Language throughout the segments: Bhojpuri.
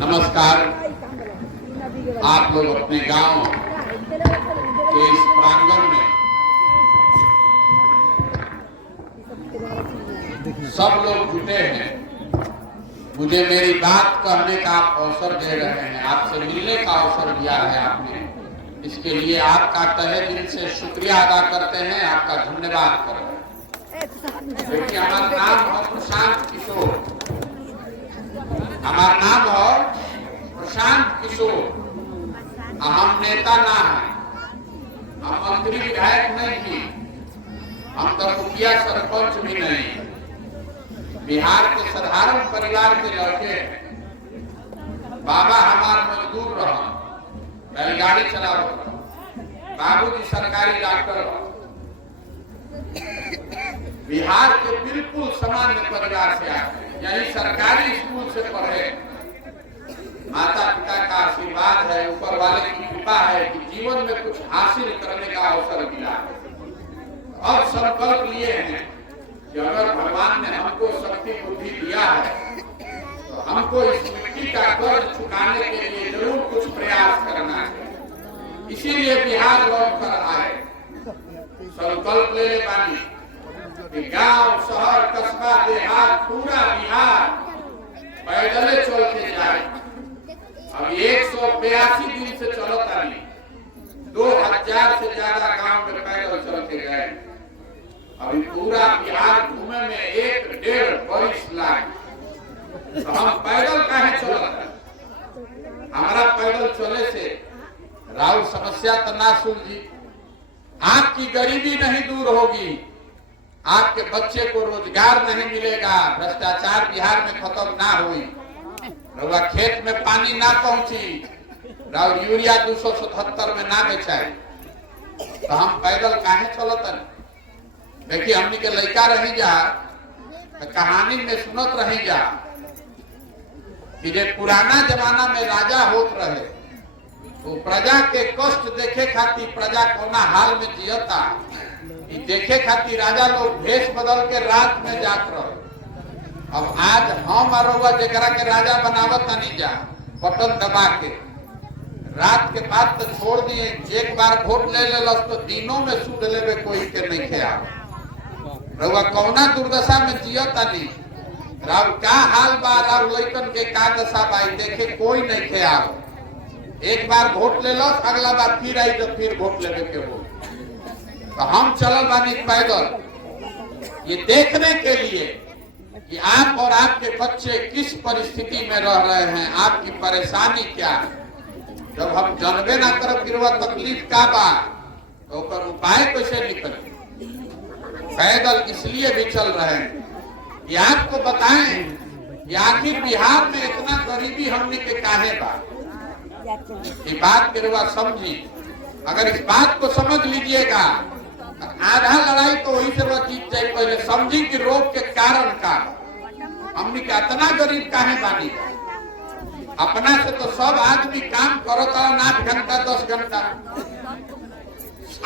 नमस्कार। आप लोग अपने गांव के इस प्रांगण में सब लोग जुटे हैं। मुझे मेरी बात कहने का आप अवसर दे रहे हैं, आपसे मिलने का अवसर दिया है आपने। इसके लिए आपका तहे दिल से शुक्रिया अदा करते हैं, आपका धन्यवाद करते हैं। देखिए, हमारा नाम है प्रशांत किशोर, हमारा नाम है प्रशांत किशोर। हम नेता ना है, हम मंत्री विधायक नहीं थी, हम तो मुखिया सरपंच भी नहीं। बिहार के साधारण परिवार के लड़के हैं। बाबा हमारा मजदूर रहा, बैलगाड़ी चलावत रहा, बाबूजी सरकारी डॉक्टर रहा। बिहार के बिल्कुल सामान्य परिवार से आते हैं, यही सरकारी स्कूल से पढ़े। माता पिता का आशीर्वाद है, ऊपर वाले की कृपा है कि जीवन में कुछ हासिल करने का अवसर मिला। और संकल्प लिए हैं कि अगर भगवान ने हमको शक्ति बुद्धि दिया है तो हमको इस मिट्टी का कर्ज चुकाने के लिए जरूर कुछ प्रयास करना है। इसीलिए बिहार लौट कर आए, संकल्प ले ले पानी कि गांव शहर कस्बा देहात पूरा बिहार पैदल चल के जाए। अब 182 दिन से चलता नहीं, 2000 से ज्यादा गांव में पैदल चल के गए। अभी पूरा बिहार घूमे में 1-1.5 वर्ष लागे, तो हम पैदल काहे चलता? हमारा पैदल चले से राहुल समस्या तो ना सुलझी, आपकी गरीबी नहीं दूर होगी, आपके बच्चे को रोजगार नहीं मिलेगा, भ्रष्टाचार बिहार में खत्म ना हुई, रउआ खेत में पानी ना पहुंची, राउर यूरिया 277 में ना बेचाई, तो हम पैदल काहे चलतन? देखिए, हमनी के लड़का रही जा तो कहानी में सुनत रही जा कि जे पुराना जमाना में राजा होत रहे, तो प्रजा के कष्ट देखे खातिर प्रजा कोना हाल में जियता, देखे खातिर राजा लोग भेष बदल के रात में जात रहे। अब आज हम और जरा के राजा बनावत नहीं जा, बटन दबा के रात के बाद तो छोड़ दिए। एक बार वोट ले लेलस तो दिनों में सूद लेवे कोई के नहीं खेआ। रउआ कौना दुर्दशा में जियता नहीं, राव का हाल बा, राव लइकन के का दशा बाई देखे कोई नहीं खेआ। एक बार वोट ले लो, अगला बार फिर आई तो फिर वोट लेवे के हो। तो हम चलल बानी पैदल ये देखने के लिए कि आप और आपके बच्चे किस परिस्थिति में रह रहे हैं, आपकी परेशानी क्या है। जब हम जानबे ना करब कि वह तकलीफ का बा तो उसका उपाय कैसे निकले। पैदल इसलिए भी चल रहे हैं कि आपको बताएं कि आखिर बिहार में इतना गरीबी हमने के काहे बा। ये बात के रुआ समझी, अगर इस बात को समझ लीजिएगा आधा लड़ाई तो वही से वह जीत जाए। पहले समझी कि रोग के कारण का हमने के इतना गरीब काहे बानी। अपना से तो सब आदमी काम करता 8 घंटा 10 घंटा,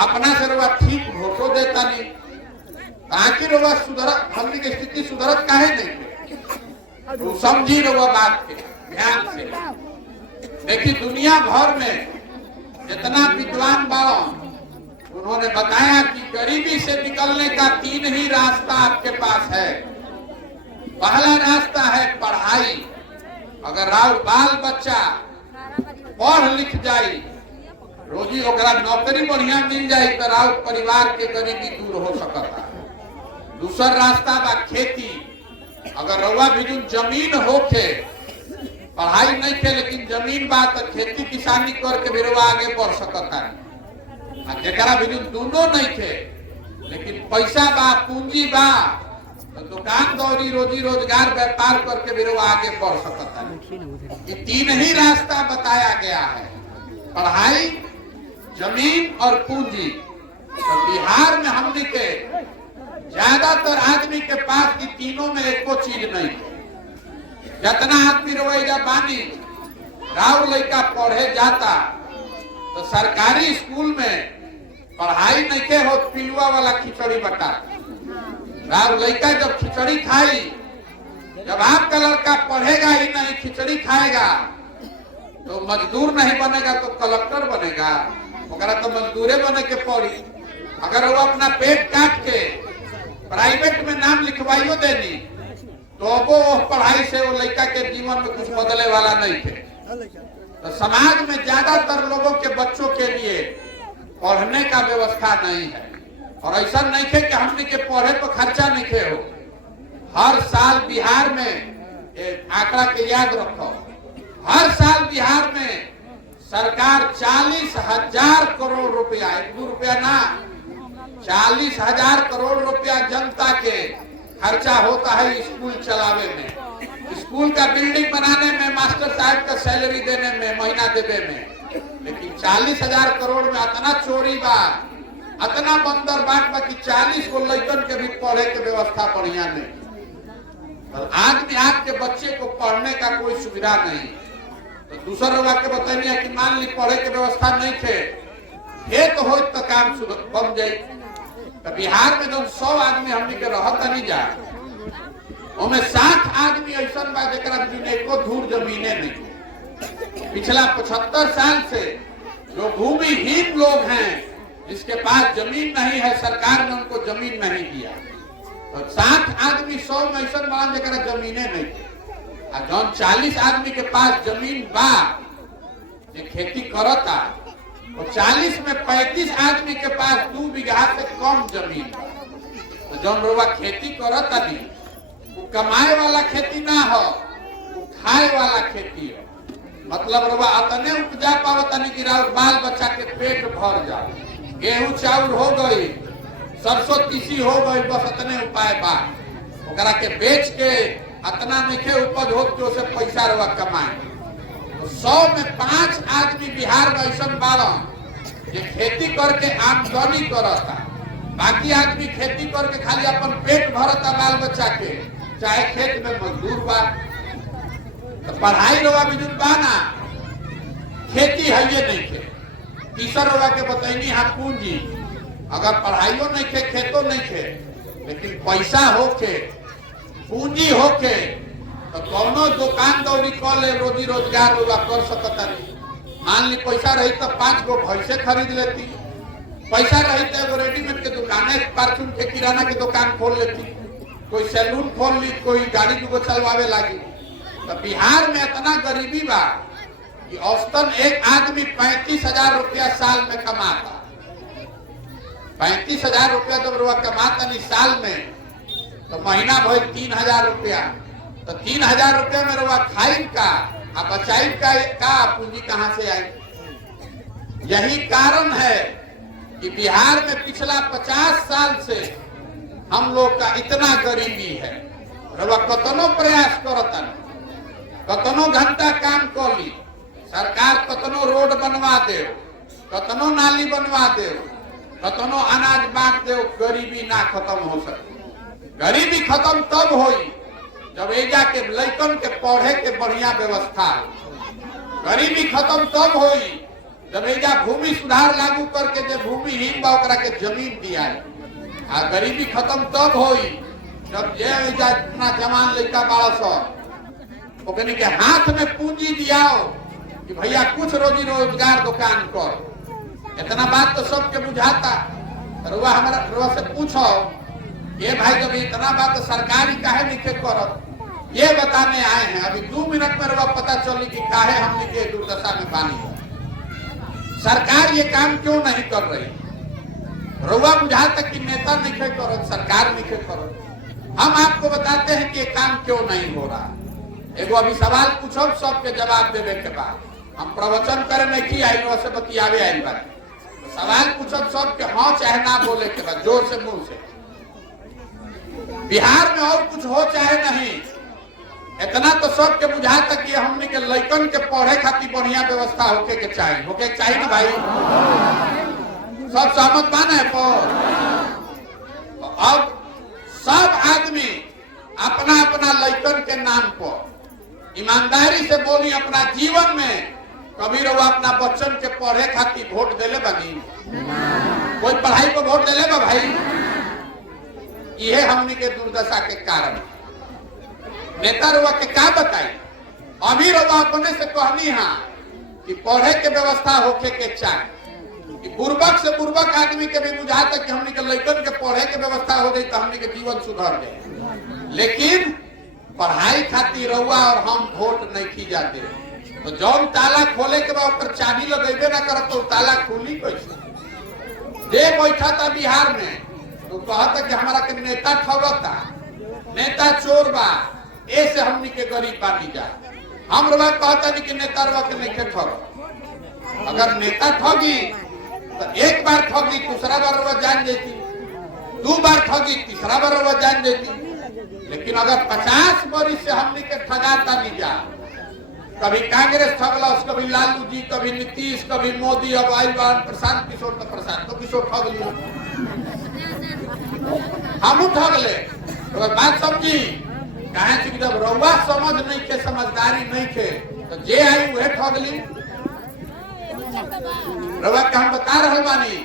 अपना से रुआ ठीक वोटो देता नहीं, आखिर रुआ सुधरत हमने की स्थिति सुधरत काहे नहीं। तो समझी रुआ बात के ध्यान से। देखिए, दुनिया भर में जितना विद्वान बालों उन्होंने बताया कि गरीबी से निकलने का 3 ही रास्ता आपके पास है। पहला रास्ता है पढ़ाई। अगर राव बाल बच्चा पढ़ लिख जाए, रोजी ओकरा नौकरी बढ़िया मिल जाए तो राव परिवार के गरीबी दूर हो सकता। दूसरा रास्ता बा खेती। अगर रउआ भी जमीन होके, पढ़ाई नहीं थे लेकिन जमीन बा तो खेती किसानी करके भी रउआ आगे बढ़ सकता है। जरा भी दोनों नहीं थे लेकिन पैसा बा पूंजी बा तो दुकान दौरी रोजी रोजगार व्यापार करके भी आगे बढ़ सकता है। ये 3 ही रास्ता बताया गया है, पढ़ाई, जमीन और पूंजी। तो बिहार में हमने के ज्यादातर आदमी के पास की तीनों में एको चीज नहीं है। जितना आदमी रोएगा बानी राव लड़का पढ़े जाता तो सरकारी स्कूल में पढ़ाई नहीं के हो, पिलुआ वाला खिचड़ी बटा। राव लड़का जब खिचड़ी खाई, जब आपका लड़का पढ़ेगा ही नहीं खिचड़ी खाएगा तो मजदूर नहीं बनेगा तो कलेक्टर बनेगा, ओकरा तो मजदूरे बने के पड़ी। अगर वो अपना पेट काट के प्राइवेट में नाम लिखवाइयो देनी तो वो पढ़ाई से वो लड़का के जीवन में कुछ बदले वाला नहीं थे। तो समाज में ज्यादातर लोगों के बच्चों के लिए पढ़ने का व्यवस्था नहीं है, और ऐसा नहीं है कि हमने के पढ़े पर खर्चा नहीं खे हो। हर साल बिहार में आंकड़ा के याद रखो, हर साल बिहार में सरकार 40,000 करोड़ रुपया, 1-2 रुपया ना, 40,000 करोड़ रुपया जनता के खर्चा होता है स्कूल चलावे में, स्कूल का बिल्डिंग बनाने में, मास्टर साहब का सैलरी देने में, महीना देने में। लेकिन 40,000 करोड़ में इतना चोरी बा, इतना बंदर बाट बा कि 40 को लड़कन के भी पढ़े के व्यवस्था बढ़िया नहीं। आदमी आपके बच्चे को पढ़ने का कोई सुविधा नहीं। तो दूसरा वाक्य बताइए कि मान ली पढ़े के व्यवस्था नहीं थे, खेत हो तो काम बन जाये। तो बिहार में जो 100 आदमी हमने के रहता नहीं जा, उनमें 60 आदमी ऐसा बा जरा को धूर जमीने नहीं। पिछला 75 साल से जो भूमिहीन लोग हैं, जिसके पास जमीन नहीं है, सरकार ने उनको जमीन नहीं दिया। तो 60 आदमी 100 में ऐसा बना जरा जमीने नहीं थे। जौन 40 आदमी के पास जमीन बा जे खेती करता, तो 40 में 35 आदमी के पास 2 बीघा से कम जमीन बा। तो जौन रोवा खेती करता नहीं, वो कमाए वाला खेती ना हो, वो खाए वाला खेती हो। मतलब रोवा अतने उपजा पावता नहीं कि बाल बच्चा के पेट भर जाए। गेहूं चाउर हो गई, सरसों तीसी हो गई, बस अतने उपाय बा। ओकरा के बेच के अतना नहीं उपज हो तो उसे पैसा रवा कमाए। तो 100 में 5 आदमी बिहार में ऐसा बारह ये खेती करके आमदनी करता, बाकी आदमी खेती करके खाली अपन पेट भरता बाल बच्चा के, चाहे खेत में मजदूर बा। तो पढ़ाई रवा भी बा ना, खेती है ये नहीं थे। तीसरा रवा के बताइनी हाँ पूंजी, अगर पढ़ाइयों नहीं थे, खेतों नहीं थे, लेकिन पैसा होके, पूंजी होके, तो कौनो दुकान दौरी कर ले, रोजी रोजगार होगा कर सकता नहीं। मान ली पैसा रही तो 5 गो भैंसे खरीद लेती, पैसा रही तो एगो रेडीमेड के दुकान, परचून के किराना की दुकान खोल लेती, कोई सैलून खोल ली, कोई गाड़ी दुगो चलवावे लगी। तो बिहार में इतना गरीबी बा कि औसतन एक आदमी 35,000 रुपया साल में कमाता। 35,000 रुपया जब रुआ कमाता नहीं साल में, तो महीना भर 3,000 रुपया। तो 3,000 रुपया में रुआ खाई का, अब बचाई का पूंजी कहां से आई? यही कारण है कि बिहार में पिछला 50 साल से हम लोग का इतना गरीबी है। रुआ कतनो प्रयास करता, कतनो घंटा काम कर ली, सरकार कतनो रोड बनवा दे, कतनो नाली बनवा दे, कतनो अनाज बांट दे, गरीबी ना खत्म हो सके। गरीबी खत्म तब होई जब एजा के लड़कन के पढ़े के बढ़िया व्यवस्था। गरीबी खत्म तब होई जब एजा भूमि सुधार लागू करके जो भूमिहीन बा ओकरा के जमीन दिया। आ गरीबी खत्म तब होई जब जे एजा इतना जवान लड़का बाड़ा सो ओकनी के हाथ में पूंजी दियाओ कि भैया कुछ रोजी रोजगार दुकान कर। इतना बात तो सबके बुझाता। रुआ हमारा रुआ से पूछो ये भाई जब इतना बात तो सरकारी काहे नहीं करत, ये बताने आए हैं। अभी 2 मिनट में रुआ पता चली कि काहे हमने के दुर्दशा में पानी। सरकार ये काम क्यों नहीं कर रही? रुआ बुझा तक कि नेता नहीं करत, सरकार नहीं करत। हम आपको बताते हैं कि ये काम क्यों नहीं हो रहा। एगो अभी सवाल पूछो, सबके जवाब देने के बाद हम प्रवचन करे नहीं की आई से बतियावे आई बात। सवाल पूछो सबके हाँ चाहे ना बोले के बाद जोर से मुंह से। बिहार में और कुछ हो चाहे नहीं, इतना तो सबके बुझा तक कि हमने के लड़कन के पढ़े खातिर बढ़िया व्यवस्था होके के चाहिए ना भाई। सब सहमत माने है पर अब सब आदमी अपना अपना लड़कन के नाम पर ईमानदारी से बोली। अपना जीवन में कभी रहो अपना बच्चन के पढ़े खातिर वोट देले बानी? कोई पढ़ाई को वोट देले बा भाई? यह हमनी के दुर्दशा के कारण। नेता रुआ के क्या बताई? अभी रुआ अपने से कहनी हाँ कि पढ़े के व्यवस्था होके के चाहे, कि बुर्बक से बुर्बक आदमी के भी बुझा तक कि हमने के लड़कन के पढ़े के व्यवस्था हो गई तो हमने के जीवन सुधर गए। लेकिन पढ़ाई खातिर रहुआ और हम वोट नहीं की जाते, तो जौन ताला खोले के बाद चाबी लगेबे ना करत तो ताला खुली कैसे? जे बैठा था बिहार में तो कहता कि हमारा के नेता ठगता, नेता चोर बा, ऐसे हमनी के गरीब बानी जा। हम रवा कहता नहीं कि नेता रवा के नहीं ठग, अगर नेता ठगी तो एक बार ठगी दूसरा बार रवा जान देती, 2 बार ठगी तीसरा बार रवा जान देती। लेकिन अगर 50 वर्ष से हमनी के ठगाता नहीं जा, कभी कांग्रेस ठगलस, कभी लालू जी, कभी नीतीश, कभी मोदी, अब आइल प्रशांत किशोर, तो प्रशांत किशोर ठग लियो, हम ठग ले। तो बात समझी कहे कि जब रउआ समझ नहीं के, समझदारी नहीं के, तो जे आई वह ठग ली। रउआ के हम बता रहे बानी,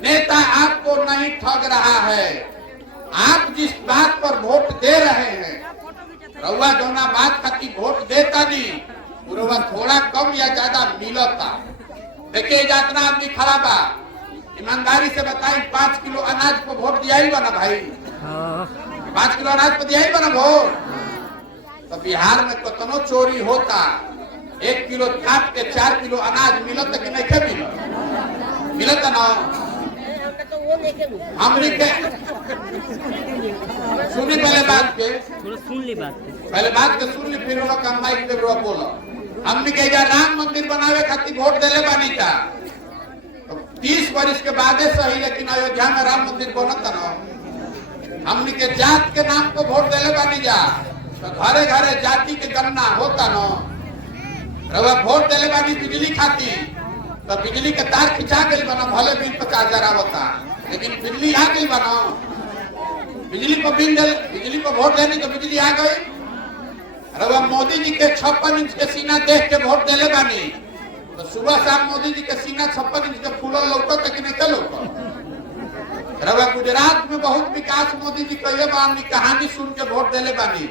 नेता आपको नहीं ठग रहा है। आप जिस बात पर वोट दे रहे हैं, रउआ जौना बात खातिर वोट देता नहीं, रउआ थोड़ा कम या ज्यादा मिलता। देखिए जितना आदमी खड़ा बा, ईमानदारी से बताई 5 किलो अनाज को वोट दिया ही बना भाई, 5 किलो अनाज को दिया ही बना वोट। तो बिहार में कितनो चोरी होता, 1 किलो काट के 4 किलो अनाज मिलता कि नहीं के मिलता ना? हमने के सुनी पहले बात के, पहले बात के सुन ली, फिर हम माइक पे बोलो। हमने के राम मंदिर बनावे खातिर वोट देले बानी का, तो 30 वर्ष के बाद सही, लेकिन अयोध्या में राम मंदिर बनता ना। हमने के जात के नाम को वोट देले बानी जा, तो घरे घरे जाति के गणना होता ना। रवा वोट देले बानी बिजली खातिर, तो बिजली के तार खिंचा गई बना, भले बिल 50,000 आवता, लेकिन बिजली आ गई बना। बिजली पर वोट देनी तो बिजली आ गई। रवा मोदी जी के 56 इंच के सीना देख के वोट देले बानी, तो सुबह शाम मोदी जी के सीना 56 इंच के फूलल लौकत कि नहीं लौकत? रवा गुजरात में बहुत विकास मोदी जी कहिए बानी, कहानी सुन के वोट देले बानी।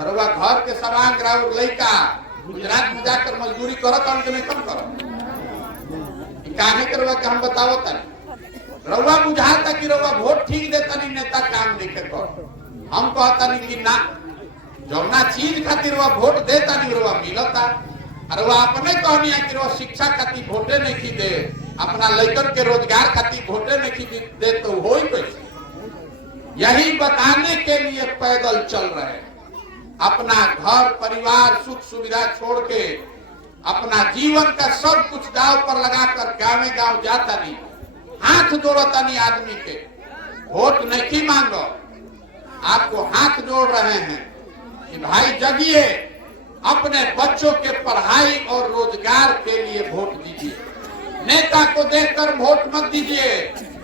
रवा घर के सवांग राउर लइका गुजरात में जाकर मजदूरी करत और नहीं कम करत, काहे करवा के हम बताओ तनी। रउआ बुझाता कि रउआ वोट ठीक देता नहीं, नेता काम नहीं कर। हम कहता नहीं कि ना, जौना चीज खातिर रउआ वोट देता नहीं रउआ मिलता। रउआ अपने कहनी है कि रउआ शिक्षा खातिर वोटे नहीं की दे, अपना लड़कन के रोजगार खातिर वोटे नहीं की दे, तो हो ही कैसे? यही बताने के लिए पैदल चल रहे, अपना घर परिवार सुख सुविधा छोड़ के, अपना जीवन का सब कुछ दाव पर लगाकर गाँव गाँव जाता नहीं, हाथ जोड़ता नहीं आदमी के। वोट नहीं मांगो, आपको हाथ जोड़ रहे हैं कि भाई जगिए, अपने बच्चों के पढ़ाई और रोजगार के लिए वोट दीजिए। नेता को देखकर वोट मत दीजिए,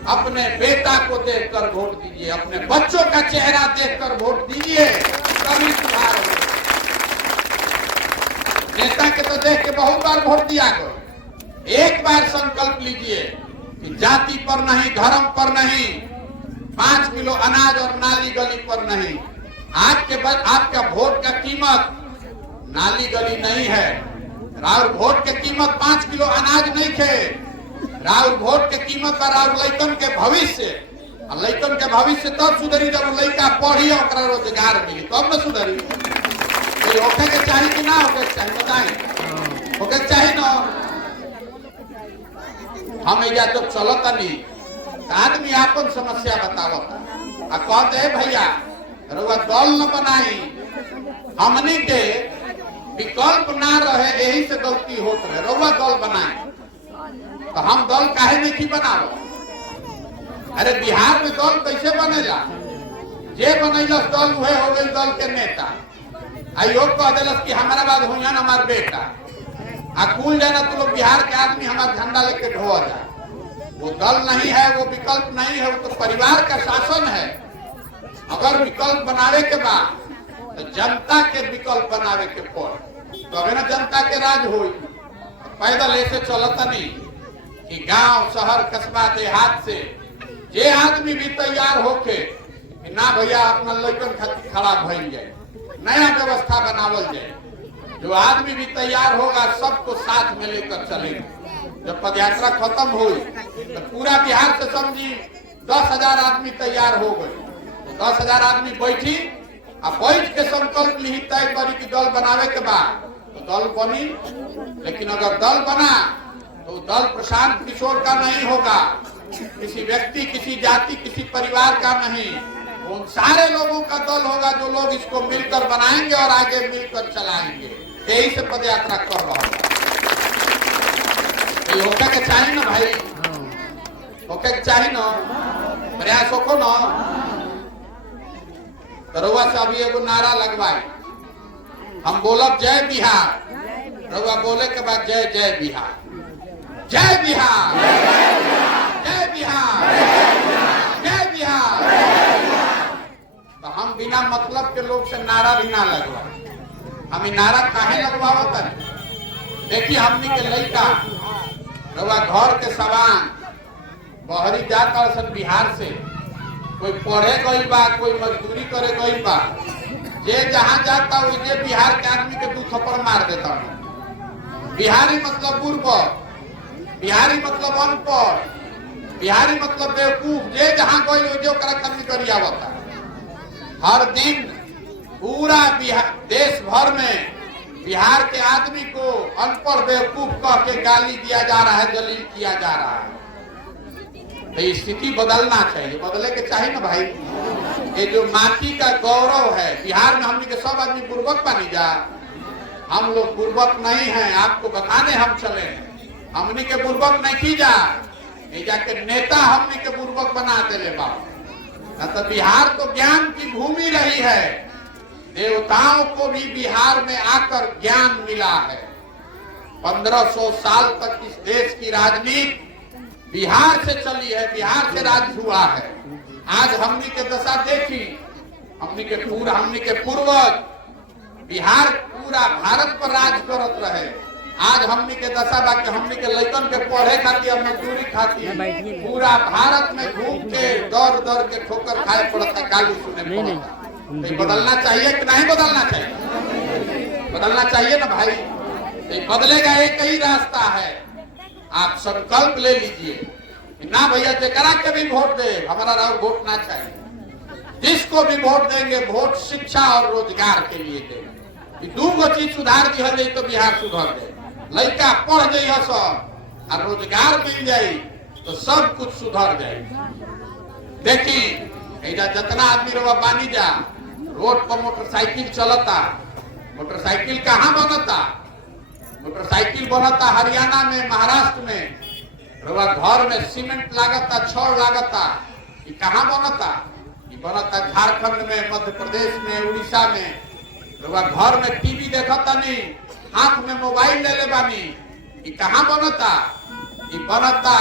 अपने बेटा को देखकर वोट दीजिए, अपने बच्चों का चेहरा देखकर वोट दीजिए, तभी सुधार हो। नेता के तो देख के बहुत बार वोट दिया करो। एक बार संकल्प लीजिए कि जाति पर नहीं, धर्म पर नहीं, 5 किलो अनाज और नाली गली पर नहीं। आज के बाद आपका वोट का कीमत नाली गली नहीं है, राउर वोट के कीमत 5 किलो अनाज नहीं थे, राउर वोट के कीमत पर राउर लइकन के भविष्य। लइकन के भविष्य तब सुधरी जब लइका पढ़ी और रोजगार मिली, तब न सुधरी। होके के चाहिए कि ना होके चाहिए? बताएं, होके चाहिए ना। हम या तो चलता नहीं, आदमी आपन समस्या बतावता, कहते है भैया रउआ दल न बनाई, हमनी के विकल्प ना रहे, यही से गलती होत रहे। रउआ दल बनाए, तो हम दल काहे नहीं बनावो? अरे बिहार में दल कैसे बनेला? जे बनैलस दल वह हो गई दल के नेता। आयोग कह दिलस कि हमारा बाद हुआ हमार बेटा, आ कुल जाना तो लोग बिहार के आदमी हमारा झंडा लेके ढो जाए। वो दल नहीं है, वो विकल्प नहीं है, वो तो परिवार का शासन है। अगर विकल्प बनावे के बाद तो जनता के विकल्प बनावे के पड़, तो ना जनता के राज हो। पैदल ऐसे चलता नहीं कि गांव शहर कस्बा देहात से जे आदमी भी तैयार होके ना भैया अपना लड़कन खातिर खड़ा भइल जाए, नया व्यवस्था बनावल जाए। जो आदमी भी तैयार होगा सबको साथ में लेकर चलेंगे। जब पदयात्रा खत्म हुई तो पूरा बिहार से समझी 10,000 आदमी तैयार हो गए। 10,000 आदमी बैठी अब बैठ के संकल्प ली तय करी कि दल बनावे के बाद तो दल बनी। लेकिन अगर दल बना तो दल प्रशांत किशोर का नहीं होगा, किसी व्यक्ति, किसी जाति, किसी परिवार का नहीं, उन सारे लोगों का दल होगा जो लोग इसको मिलकर बनाएंगे और आगे मिलकर चलाएंगे। यही से पदयात्रा कर रहा हूँ। होके के चाहिए ना भाई, होके के चाहिए ना, प्रयास हो ना। रउआ से अभी एगो नारा लगवाए, हम बोलब जय बिहार, रउआ बोले के बाद जय जय बिहार, जय बिहार, जय बिहार, जय बिहार। तो हम बिना मतलब के लोग से नारा भी ना लगवाए। हम नारा काहे लगवावत है? देखिए हमनी के लड़का रउआ घर के सवान बहरी जाता सब बिहार से, कोई पढ़े गई बा, कोई मजदूरी करे गई बा, जे जहाँ जाता वही बिहार के आदमी के 2 थप्पड़ मार देता हूँ। बिहारी मतलब बुर्बक, बिहारी मतलब अनपढ़, बिहारी मतलब बेवकूफ, जे जहाँ गई वही ओकरा कमी करी आवता। हर दिन पूरा बिहार देश भर में बिहार के आदमी को अनपढ़ बेवकूफ कह के गाली दिया जा रहा है, जलील किया जा रहा है। तो स्थिति बदलना चाहिए, बदले के चाहिए ना भाई। ये जो माटी का गौरव है बिहार में, हमने के सब आदमी बुर्बक बनी जा। हम लोग बुर्बक नहीं हैं, आपको बताने हम चले हैं। हमने के बुर्बक नहीं की जा, ये जाके नेता हमने के बुर्बक बना दे बाबा। तो बिहार तो ज्ञान की भूमि रही है, देवताओं को भी बिहार में आकर ज्ञान मिला है। 1500 साल तक इस देश की राजनीति बिहार से चली है, बिहार से राज हुआ है। आज हमनी के दशा देखी, हमनी के पूर्वज बिहार पूरा भारत पर राज करत रहे। आज हमनी के दशा बाकी हमनी के लड़कन के पढ़े खातिर, मजदूरी खातिर पूरा भारत में घूम के दर दर के ठोकर खाए पड़ता, गाली सुने पड़ता। तो बदलना चाहिए कि नहीं बदलना चाहिए? बदलना चाहिए ना भाई। तो बदलेगा एक ही रास्ता है, आप संकल्प ले लीजिए ना भैया, जरा के भी वोट दे, हमारा राव वोट ना चाहिए। जिसको भी वोट देंगे वोट शिक्षा और रोजगार के लिए देंगे। 2 चीज सुधार दी है तो बिहार सुधर जाए। लड़का पढ़ जाइए सब और रोजगार मिल जाये तो सब कुछ सुधर जाए। देखी जितना आदमी रवा बानी जा, रोड पर मोटरसाइकिल चलता, मोटरसाइकिल कहाँ बनता? मोटरसाइकिल बनता हरियाणा में, महाराष्ट्र में। रवा घर में सीमेंट लागता, छड़ लागता, ये कहाँ बनता? ये बनता झारखंड में, मध्य प्रदेश में, उड़ीसा में। रवा घर में टीवी देखता नहीं, हाथ में मोबाइल ले ले बानी, ये कहाँ बनता? ये बनता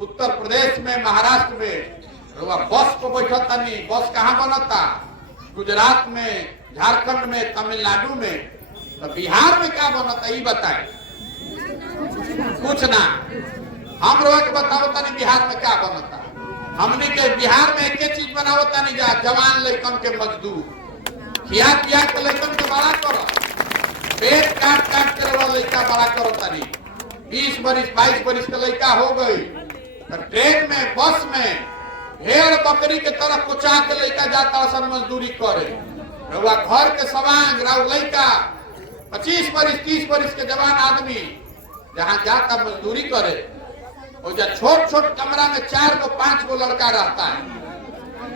उत्तर प्रदेश में, महाराष्ट्र में। रवा बस को बैठता नहीं, बस कहाँ बनता? गुजरात में, झारखंड में, तमिलनाडु में। तो बिहार में क्या बनता ये बताए? कुछ ना। हम लोग के बताओ नहीं बिहार में क्या बनता। हमने के बिहार में एक चीज बनावता नहीं जा, जवान लड़कन के मजदूर खिया पिया के लड़कन के बड़ा करो, पेट काट काट के लड़का बड़ा करो तनी। 20 बरिस 22 बरिस के लड़का हो गई तो ट्रेन में, बस में भेड़ बकरी के तरह कुचा के लड़का जाता सन मजदूरी करे। रउआ घर के सवांग राउ लड़का 25 बरिस 30 बरिस के जवान आदमी जहाँ जाता मजदूरी करे, और जब छोट छोट कमरा में 4 गो 5 गो लड़का रहता है,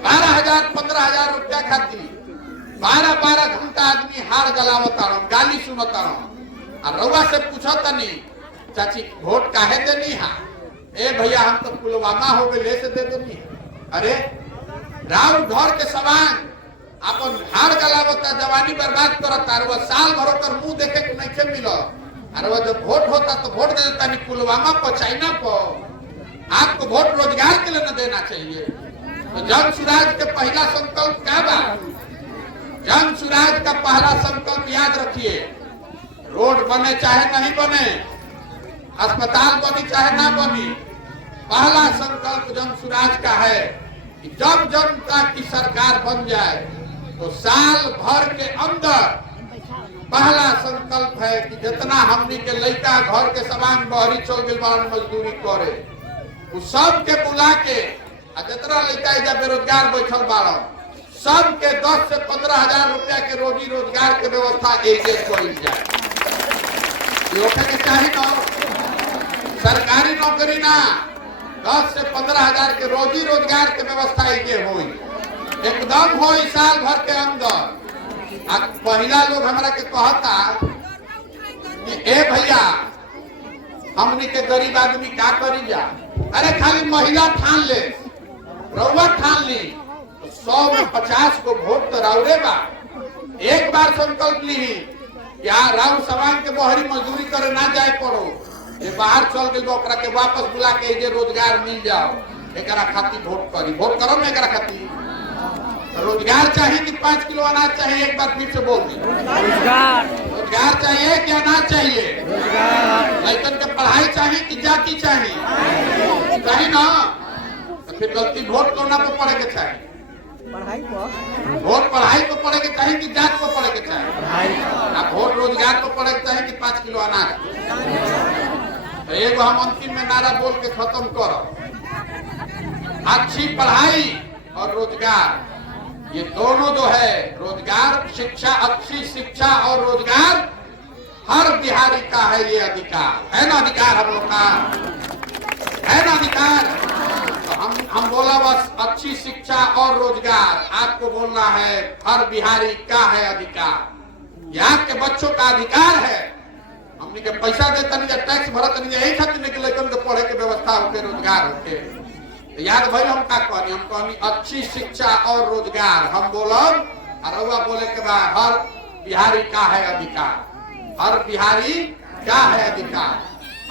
12,000 15,000 रुपया खाती 12-12 घंटा आदमी हार गलावता रहो, गाली सुनता रहो। और रउआ से पूछता नहीं चाची वोट काहे देनी है? ए भैया हम तो पुलवामा हो गए ले से दे देनी। अरे राउर घर के सवान अपन हार गलावता, जवानी बर्बाद करता, और वह साल भर कर मुंह देखे के नहीं मिलो। और वह जब वोट होता तो वोट दे देता नहीं पुलवामा को, चाइना को। आपको वोट रोजगार के लिए न देना चाहिए। तो जन सुराज के पहला संकल्प क्या बा? जन सुराज का पहला संकल्प याद रखिए, रोड बने चाहे नहीं बने, अस्पताल बनी चाहे ना बनी, पहला संकल्प जन सुराज का है कि जब जनता की सरकार बन जाए तो साल भर के अंदर पहला संकल्प है कि जितना हमनी के लड़का घर के सामान बहरी चल गए बारन मजदूरी करे, वो सब के बुला के जितना लड़का एजा बेरोजगार बैठल बारन सबके 10 से 15 हजार रुपया के रोजी रोजगार के व्यवस्था एजे कइल जाए। के चाहे ना सरकारी नौकरी ना 10 से 15 हजार के रोजी रोजगार के व्यवस्था एजे होई, एकदम होई साल भर के अंदर। पहला लोग हमरा के कहता कि ए भैया हमनी के गरीब आदमी का करी जा, अरे खाली महिला ठान ले, रउआ ठान ली, 100 में 50 को वोट तो राउरे बा। एक बार संकल्प ली क्या राउ समाज के बहरी मजदूरी करे ना जाए पड़ो, ये बाहर चल गए ओकरा के वापस बुला के जे रोजगार मिल जाओ, एकरा खातिर वोट करी। वोट करो ना एकरा खातिर। रोजगार चाहिए कि 5 किलो अनाज चाहिए? एक बार फिर से बोल दी, रोजगार चाहिए कि अनाज चाहिए? लड़कन के पढ़ाई चाहिए कि जाति चाहिए? चाहिए ना, तो फिर गलती वोट करना तो पड़े के चाहिए। वोट पढ़ाई को पड़े के चाहिए कि जात को पड़े के चाहिए? अब वोट रोजगार को पड़े के चाहिए कि 5 किलो अनाज? तो एक हम अंतिम में नारा बोल के खत्म करो, अच्छी पढ़ाई और रोजगार, ये दोनों जो है रोजगार शिक्षा, अच्छी शिक्षा और रोजगार हर बिहारी का है ये अधिकार है ना, अधिकार हम लोग का है ना अधिकार। तो हम बोला बस अच्छी शिक्षा और रोजगार आपको बोलना है हर बिहारी का है अधिकार, यहाँ के बच्चों का अधिकार है। हमने के पैसा देता नहीं, टैक्स भरत नहीं, यही खातिर नहीं कि लड़कन के पढ़े के व्यवस्था होके रोजगार होके। याद भाई हम का कहनी, हम कहनी अच्छी शिक्षा और रोजगार हम बोलब, और बोले के बाद हर बिहारी का है अधिकार, हर बिहारी का है अधिकार।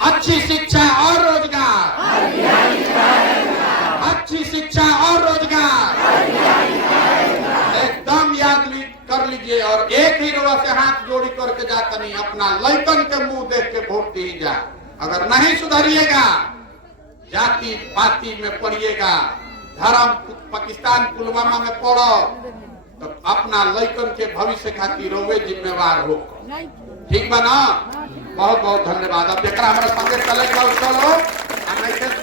अच्छी शिक्षा और रोजगार, अच्छी शिक्षा और रोजगार, एकदम याद कर लीजिए। और एक ही रोआ से हाथ जोड़ी करके जाता नहीं, अपना लड़कन के मुंह देख के वोट दी जा। अगर नहीं सुधरिएगा, जाति पाति में पड़िएगा, धर्म पाकिस्तान पुलवामा में पड़ो, तो अपना लड़कन के भविष्य खातिर रोवे जिम्मेवार हो। ठीक बा ना? बहुत बहुत धन्यवाद। अब देखा हमारा संगे चले चलो,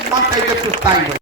मन कह के सुस्ताई।